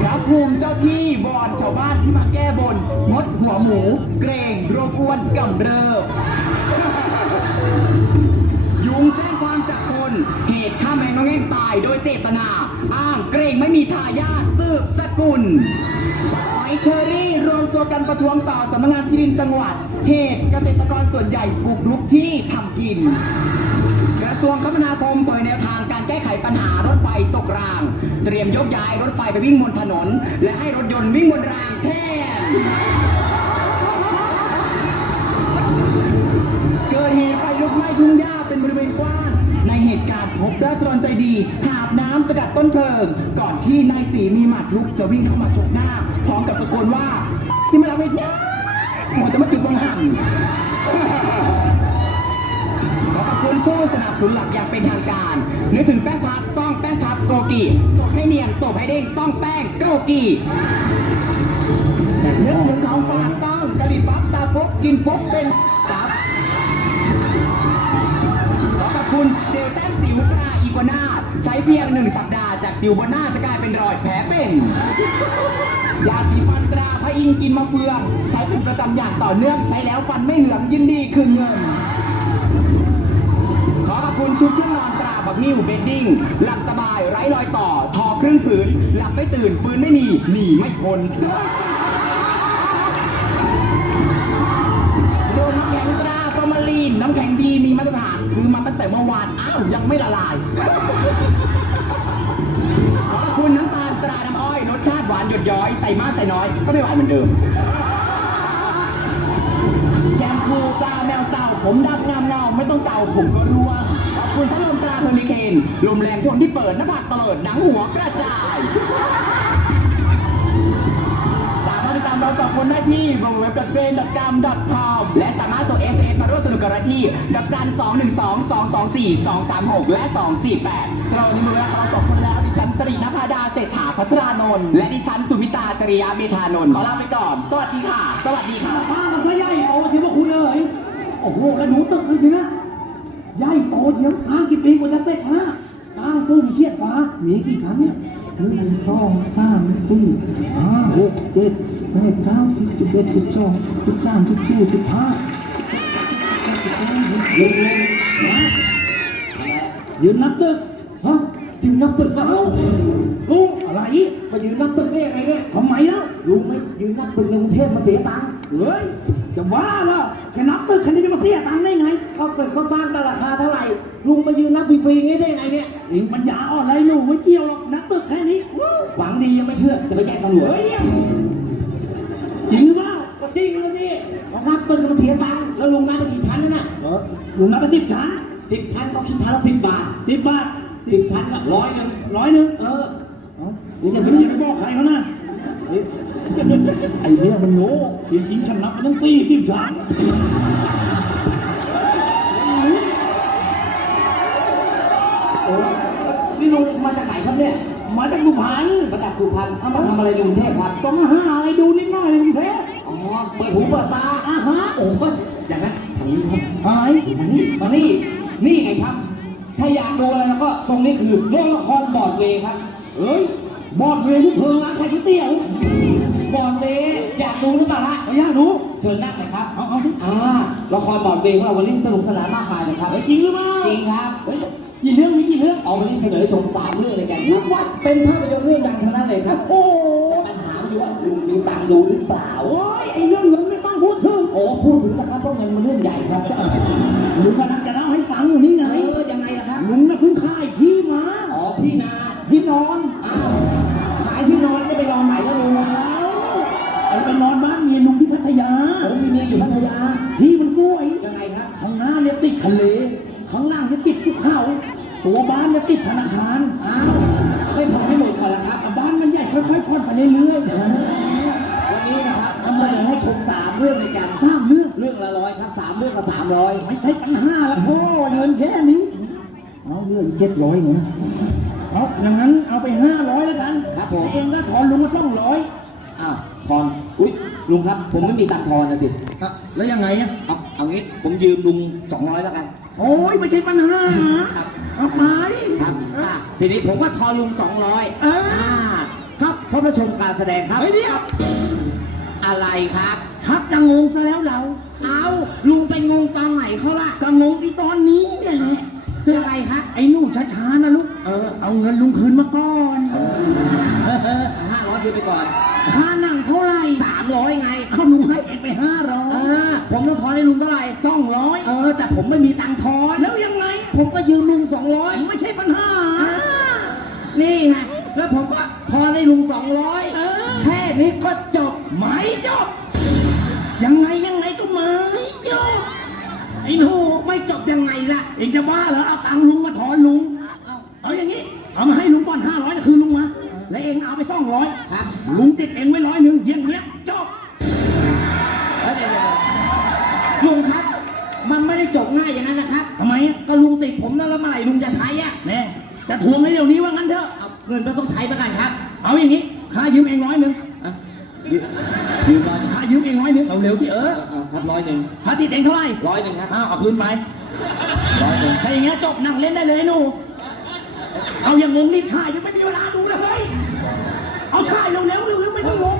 พระภูมิเจ้าที่บอนชาวบ้านที่มาแก้บนงดหัวหมู เกรงโรคอ้วนกำเริบยุงแจ้งความจับคน เหตุฆ่าแมงน้องแง่งตายโดยเจตนา อ้างเกรงไม่มีทายาทสืบสกุลหอยเชอรี่รวมตัวกันประท้วงต่อสำนักงานที่ดินจังหวัด เหตุเกษตรกรส่วนใหญ่บุกรุกที่ทำกิน ทรวงคมนาคมเผยแนวทางการแก้ไขปัญหารถไฟตกราง เตรียมยกย้ายรถไฟไปวิ่งบนถนน และให้รถยนต์วิ่งบนรางแทนเกิดเหตุไฟลุกไหม้ทุ่งหญ้าเป็นบริเวณกว้าง ในเหตุการณ์พบราษฎรใจดี หาบน้ำสกัดต้นเพลิง ก่อนที่นายสีมีหมัดลุกจะวิ่งเข้ามาชกหน้า พร้อมกับตะโกนว่าที่มาลาเวทเนี่ยหมดจะมาจุดบังหัน ขอบคุณผู้สนับสนุนหลักอย่างเป็นทางการนึกถึงแป้งพับต้องแป้งพับโกกีตบให้เนียนตบให้เด้งต้องแป้งโกกีนึกถึงของฝากต้องกะหรี่ปั๊บตาปุ๊บกินปุ๊บเป็นปับขอขอบคุณเจลแต้มสิวตราอีกวนาใช้เพียงหนึ่งสัปดาห์จากสิวบนหน้าจะกลายเป็นรอยแผลเป็นยาสีฟันตราพระอินทร์กินมะเฟือง ใช้เป็นประจำอย่างต่อเนื่องใช้แล้วฟันไม่เหลืองยินดีคืนเงิน ชุดเครื่องนอนตราบักนิวเบดดิ้งหลับสบายไร้รอยต่อ ทอครึ่งผืน หลับไม่ตื่นฟื้นไม่มีหนีไม่พ้นโดนน้ำแข็งตราฟอร์มาลีนน้ำแข็งดีมีมาตรฐานคือมาตั้งแต่เมื่อวานอ้าวยังไม่ละลายขอบคุณน้ำตาลตราน้ำอ้อยรสชาติหวานหยดย้อยใส่มากใส่น้อย ก็ไม่หวานเหมือนเดิม มพูตาแมวเต่าผมดำงามเงาไม่ต้องเต่าผมก็ร่วงขอบคุณพัดลมตราเฮอริเคนลมแรงพวกที่เปิดหน้าผากเติดหนังหัวกระจายสามารถติดตามเราสองคนได้ที่ www.brain.com และสามารถส่ง SMS มาร่วมสนุกกันได้ที่ดอกจัน2 1 2 2 2 4 2 3 6 และ 248เราในมือเราสองคนแล้วดิฉันตรีนภาดาเศรษฐาพัฒรานนท์และดิฉันสุวิตาจริยาเมธานนท์ขอลาไปก่อน สวัสดีค่ะ สวัสดีค่ะสร้ามันซะใหญ่โตเชียวว่าคุณ โอ้โหกระหนูตึกนั่นสินะใหญ่โตเชียวสร้างกี่ปีกว่าจะเสร็จนะสร้างฟุ้งเชียดฟ้ามีกี่ชั้นเนี่ยหนึ่งสองสามสี่ห้าหกเจ็ดแปดเก้าสิบสิบเอ็ดสิบสองสิบสามสิบสี่สิบห้ายืนเลยนะยืนนับตึกฮะยืนนับตึกเอ้าลุงอะไรมายืนนับตึกได้ยังไงเนี่ยทำไมเล่าลุงไม่ยืนนับตึกในกรุงเทพมาเสียตังค์ เฮ้ย จะว่าแล้วแค่นับตึกคันนี้จะมาเสียตังค์ได้ไงเขาตึกเขาสร้างแต่ราคาเท่าไหร่ ลุงมายืนนับฟรีๆงี้ได้ไงเนี่ยเองปัญญาอ่อนอะไรลุงไม่เกี่ยวหรอกนับตึกแค่นี้หวังดียังไม่เชื่อ จะไปแจ้งตำรวจเฮ้ยเนี่ยจริงหรือเปล่าก็จริงนะสิเรานับตึกมาเสียตังค์แล้วลุงนับไปกี่ชั้นนั่นน่ะเออลุงนับไปสิบชั้นสิบชั้นเขาคิดชั้นละสิบบาทสิบบาทสิบชั้นก็ร้อยหนึ่งร้อยหนึ่งเออเดี๋ยวอย่าไปอย่าไปบอกใครเขานะเฮ้ย ไอ้เนี่ยมันโง่จริงๆฉันนับไปตั้งสี่สิบชั้นโอ้นี่ลุงมาจากไหนครับเนี่ย มาจากสุพรรณมาจากสุพรรณเอามาทำอะไรในกรุงเทพครับก็มาหาอะไรดูนิดหน่อยในกรุงเทพอ๋อ เปิดหูเปิดตาอ่าฮะ โอ้ยอย่างนั้นทางนี้ครับอะไรมานี่มานี่ นี่ไงครับ ถ้าอยากดูอะไรแล้วก็ตรงนี้คือโรงละครบอร์ดเวย์ครับ เอ้ย บอร์ดเวย์ทุกเพลิงร้านขายก๋วยเตี๋ยว เชิญนั่งเลยครับเอาเอาที่อ่าละครบอร์ดเวย์ของเราวันนี้สนุกสนานมากมายเลยครับจริงหรือเปล่าจริงครับเฮ้ยกี่เรื่องมีกี่เรื่องเอาวันนี้เสนอชมสามเรื่องเลยกันครับว่าเป็นภาพยนตร์เรื่องดังทั้งนั้นเลยครับ โอ้ปัญหามันอยู่ว่าลุงมีตังค์ดูหรือเปล่าโอ้ยไอ้เรื่องเงินไม่ต้องพูดถึงโอ้พูดถึงนะครับเพราะเงินมันเรื่องใหญ่ครับลุงกำลังจะเล่าให้ฟังอยู่นี่ไงเออยังไงล่ะครับลุงน่ะเพิ่งขายที่มาอ๋อที่นาที่นอน ตัวบ้านเนี่ยติดธนาคาร อ้าว ไม่ผ่อนไม่หมดก่อนละครับบ้านมันใหญ่ค่อยๆผ่อนไปเรื่อยๆนะวันนี้นะครับทำเสนอให้ชมสามเรื่องในการสามเรื่องเรื่องละร้อยครับสามเรื่องละสามร้อยไม่ใช่ปัญหาละโอ้เงินแค่นี้ เอาเรื่องเจ็ดร้อยเนาะเอาอย่างนั้นเอาไปห้าร้อยแล้วกันครับผม เองก็ถอนลุงมาสองร้อยอ้าวทอน อุ้ยลุงครับ ผมไม่มีตังค์ทอนนะสิแล้วยังไงอะเอาเอางี้ ผมยืมลุง200แล้วกัน โอ้ยไม่ใช่ปัญหาครับ เอาไปครับอะทีนี้ผมก็ทอนลุง200อ่าครับพระประชมการแสดงครับเฮ้ยเดี๋ยวอะไรครับ ชักจะงงซะแล้วเรา เอาลุงไปงงตอนไหนเขาล่ะจะงงที่ตอนนี้เนี่ยแหละ อะไรครับไอ้หนู่ช้าๆนะลูก เออ เอาเงินลุงคืนมาก่อนห้าร้อยคืนไปก่อน ค่านั่งเท่าไหร่สามร้อยไง เขาลุงให้เองไปห้าร้อเอยอผมต้องทอนให้ลุงเท่าไหร่สองร้อยเออ แต่ผมไม่มีตังค์ทอน แล้วยังไง ผมก็ยืมลุงสองร้อยไม่ใช่ปัญหา นี่ไง แล้วผมก็ทอนให้ลุงสองร้อยเออแค่นี้ก็จบ ไม่จบ ยังไงยังไงก็ไม่จบไอ้หนูไม่จบยังไงล่ะเองจะบ้าเหรอเอาตังค์ลุงมาถอนลุง เอาเอาอย่างนี้ เอามาให้ลุงก่อนห้าร้อยคืนลุงมาแล้วเองเอาไปสองร้อยครับลุงติดเองไว้ร้อยหนึ่งเยี่ยงเนี้ยจบเดี๋ยวเดี๋ยวเดี๋ยวลุงครับ มันไม่ได้จบง่ายอย่างนั้นนะครับทำไมอะก็ลุงติดผมแล้วแล้วเมื่อไหร่ลุงจะใช้อะแน่จะทวงในเดี๋ยวนี้ว่างั้นเถอะเอาเงินมันต้องใช้ประกันครับ เอาอย่างนี้ค่ายืมเองร้อยหนึ่งอะยืมยืมร้อยค่ายืมเองร้อยหนึ่งเอาเร็วที่เออเอาครับร้อยหนึ่งค่าติดเองเท่าไหร่ร้อยหนึ่งครับอ้าว เอาคืนไปร้อยหนึ่งถ้าอย่างเงี้ยจบนั่งเล่นได้เลยไอ้หนู เอาอย่างงงรีบถ่ายยังไม่มีเวลาดูเลยเฮ้ย เอาถ่ายเร็วๆเร็วๆไม่ต้องงง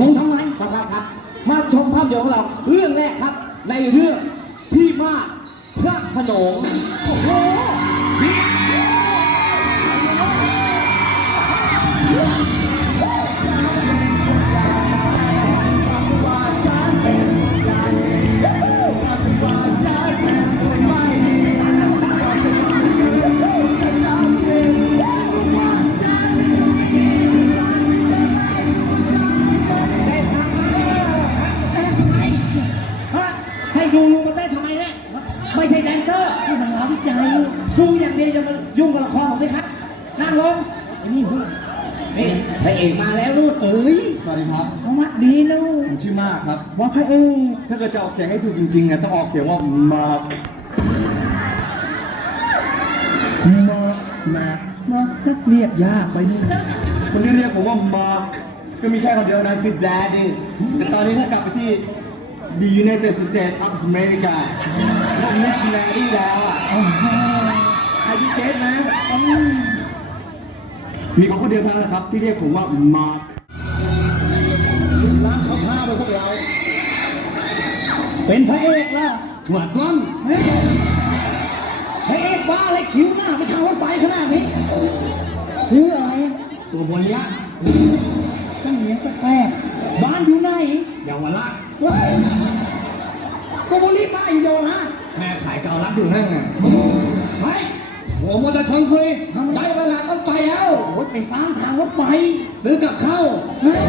งงทำไมครับครับครับ มาชมภาพยนตร์ของเราเรื่องแรกครับ ในเรื่องพี่มาพระโขนงโอ้โห ครับว่าพระเอกถ้าเกิดจะออกเสียงให้ถูกจริงๆเนี่ยต้องออกเสียงว่ามาร์คมามามาเรียกยากไปนี่คนที่เรียกผมว่ามาร์คก็มีแค่คนเดียวนะคือแดดดี้แต่ตอนนี้ถ้ากลับไปที่ The United States of America ผมมิชชันนารีแล้วอะไอ้ที่เกตนะมีคนคนเดียวเท่านั้นนะครับที่เรียกผมว่ามาร์ค พวกเรา เป็นพระเอกล่ะหัวกล้องเฮ้ยพระเอกบ้าอะไรคิ้วหน้าไม่ช่างรถไฟขนาดนี้ชื่ออะไร ตัวบนยักษ์ช่างเลี้ยงแปลกๆบ้านอยู่ไหนเยาวราชเฮ้ยโกโบลีบ้านอยู่เดียวนะแม่ขายเกาลัดอยู่นั่นไงไปหัวมอเตอร์ชนคุยได้เวลาต้องไปแล้วโอ้ยไปสร้างทางรถไฟซื้อกับข้าวเฮ้ย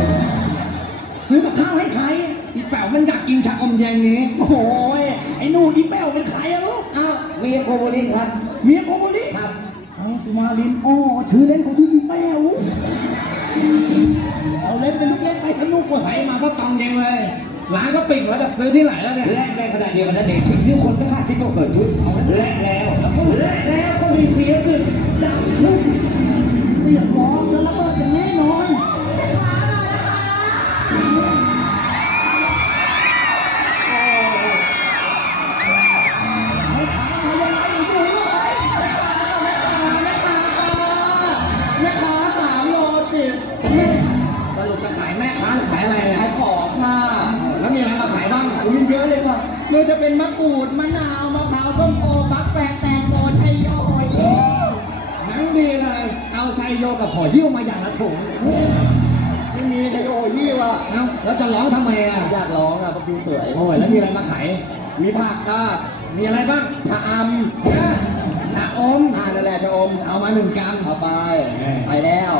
ซื้อกับข้าวให้ใครอีแป๋วมันอยากกินชาอมแยงนี้ โอ้โหยไอ้หนูอีแป้วเป็นใครอะลูกอ้าวเมียโกโบลิครับเมียโกโบลีครับเอาสุมาลินอ๋อชื่อเล่นของชื่ออีแป้วเอาเล่นเป็นลูกเล่นไปสนุกกว่าไปมาซะตองเยังเลยร้านก็ปิดแล้วจะซื้อที่ไหนแล้วเนี่ยแรกในขณะเดียวกันนั่นเองที่คนไม่คาดคิดก็เกิดขึ้นและแล้วและแล้วก็มีเสียงขึ้นดังขึ้นเสียงร้องจะระเบิ เอาชัยโยกับห่อหิ้วมาอย่างละถุงไม่มีชัยโยห่อหิ้วอะเอ้าแล้วจะร้องทำไมอะอยากร้องอะเพราะคิวสวยโอ้ยแล้วมีอะไรมาขายมีผักค่ะมีอะไรบ้างชะอำชะอมอ่านั่นแหละชะอมเอามาหนึ่งกรัมเอาไปไปแล้ว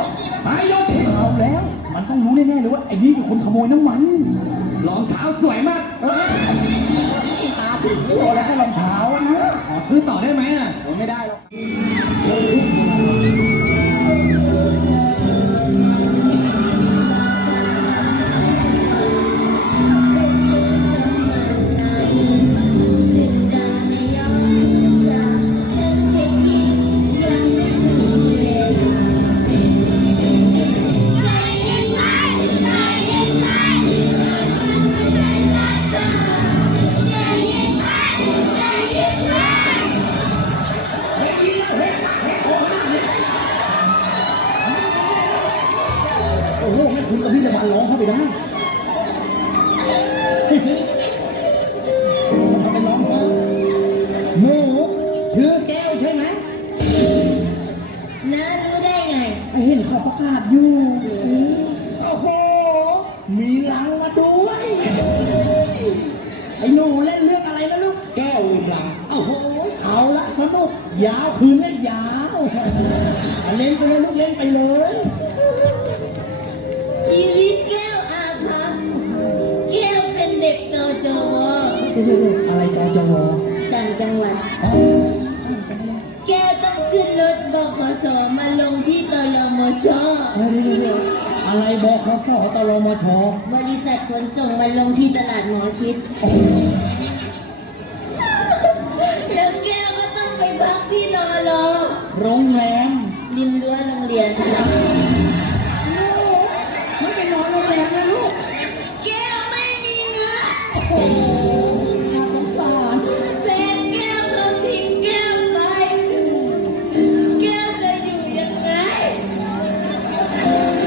ไปยกเอาแล้ว มันต้องรู้แน่ๆเลยว่าไอ้นี่เป็นคนขโมยน้ำมันรองเท้าสวยมากเอ้ยตาถึงโอ้แล้วแค่รองเท้าอะนะขอซื้อต่อได้ไหมอะไม่ได้หรอก วลืมลังโอ้โห เอาละสนุก ยาวคืนนี้ยาวเล่นไปเลยลูกเล่นไปเลย ชีวิตแก้วอาภัพแก้วเป็นเด็กจอจวเดี๋ยวๆๆอะไรจอจวต่างจังหวัดอ๋อแก้วต้องขึ้นรถบขสมาลงที่ตลมชเฮ้ยเดี๋ยวๆๆอะไรบอกขสตลมชบริษัทขนส่งมาลงที่ตลาดหมอชิด โรงแรมริมรั้วโรงเรียนไม่ไปนอนโรงแรมนะลูก แก้วไม่มีเงินโอ้โหน่าสงสารแฟนแก้วเขาทิ้งแก้วไป แก้วจะอยู่ยังไง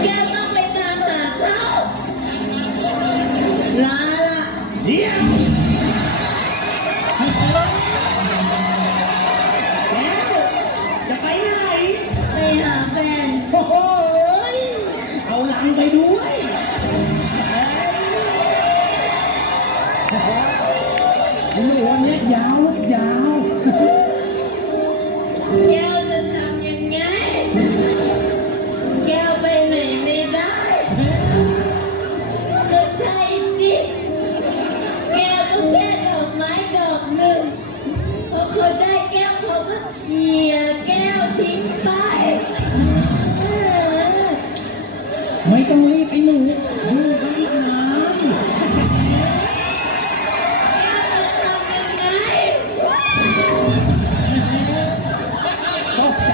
แก้วต้องไปตามหาเขาลาละเดี๋ยวแล้ว เขี่ยแก้วทิ้งไปไม่ต้องรีบไอ้หนูอยู่กันอีกนานทำยังไงตกใจ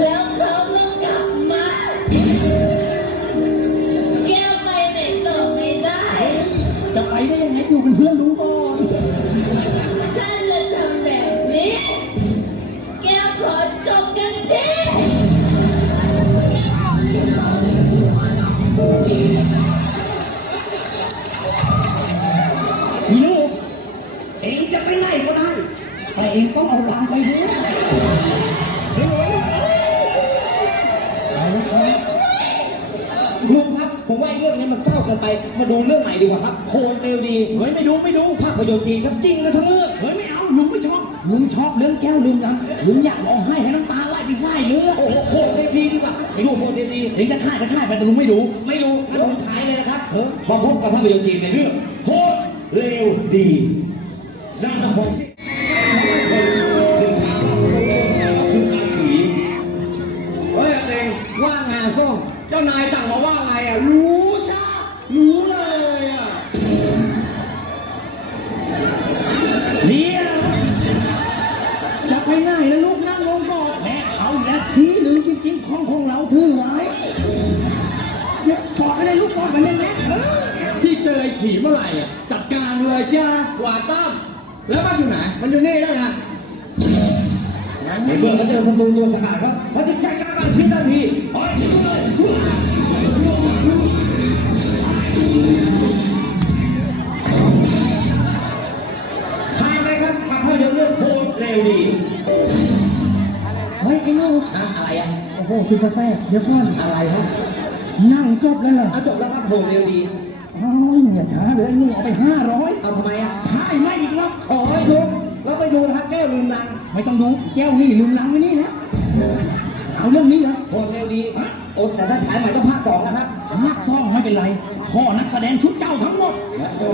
แล้วเขาก็กลับมา แก้วไปไหนต่อไม่ได้ จะไปได้ยังไงอยู่เป็นเพื่อนลุงก่อน เองต้องเอาหลังไปด้วยเดี๋ยวไปแล้วครับลุงครับ ผมว่าไอ้เรื่องนี้มันเศร้าเกันไป มาดูเรื่องใหม่ดีกว่าครับ โคตรเร็วดีเฮ้ยไม่ดูไม่ดูภาพยนตร์จีนครับจริงกันทั้งเรื่องเฮ้ยไม่เอาลุงไม่ชอบลุงชอบเรื่องแก้วลุงยังลุงอยากร้องไห้ให้น้ำตาไหลไปไส้เลือดโอ้โหโคตรเร็วดีดีกว่าไปดูโคตรเร็วดีเองจะช่ายก็ช่ายไปแต่ลุงไม่ดู ไม่ดูถ้าผมฉายเลยนะครับเออมาพบกับภาพยนตร์จีนในเรื่องโคตรเร็วดีนั่นนะผมที่ถึ ในเบื้องก็เจอศัตรูตัวฉกาจครับเขาติดใจกลางกาชีวิตทันทีโอ้ยชิบเลยถ่ายไหมครับภาพยนตร์เรื่องโคตรเร็วดีเฮ้ยไอ้ลูกอะอะไรอะโอ้โหคือกระแทกเดี๋ยวก่อนอะไรฮะนั่งจบเลยเหรอเอาจบแล้วครับโคตรเร็วดีอ้าวอย่าช้าเลยไอ้หนูเอาไปห้าร้อยเอาทำไมอะใช่ไหมอีกแล้วโอ้ยลุง ไปดูนะครับแก้วลืมนัง ไม่ต้องดูแก้วนี่ลืมลังไว้นี่นะเอาเรื่องนี้เหรอโคตรเร็วดีโอ้แต่ถ้าฉายใหม่ต้องภาคสองนะครับนักซ่องไม่เป็นไรพ่อนักแสดงชุดเจ้าทั้งหมด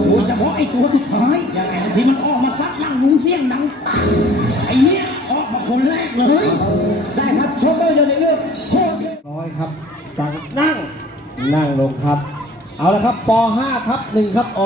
โดยเฉพาะไอ้ตัวสุดท้ายยังไงที่มันออกมาซัดนั่งลุงเสี่ยงดังตากไอ้เนี้ยออกมาคนแรกเลย ได้ครับชมภาพยนตร์ในเรื่องโคตรเร็วน้อยครับสั่งนั่งนั่งลงครับ เอาละครับป .5 ครับ1ครับอ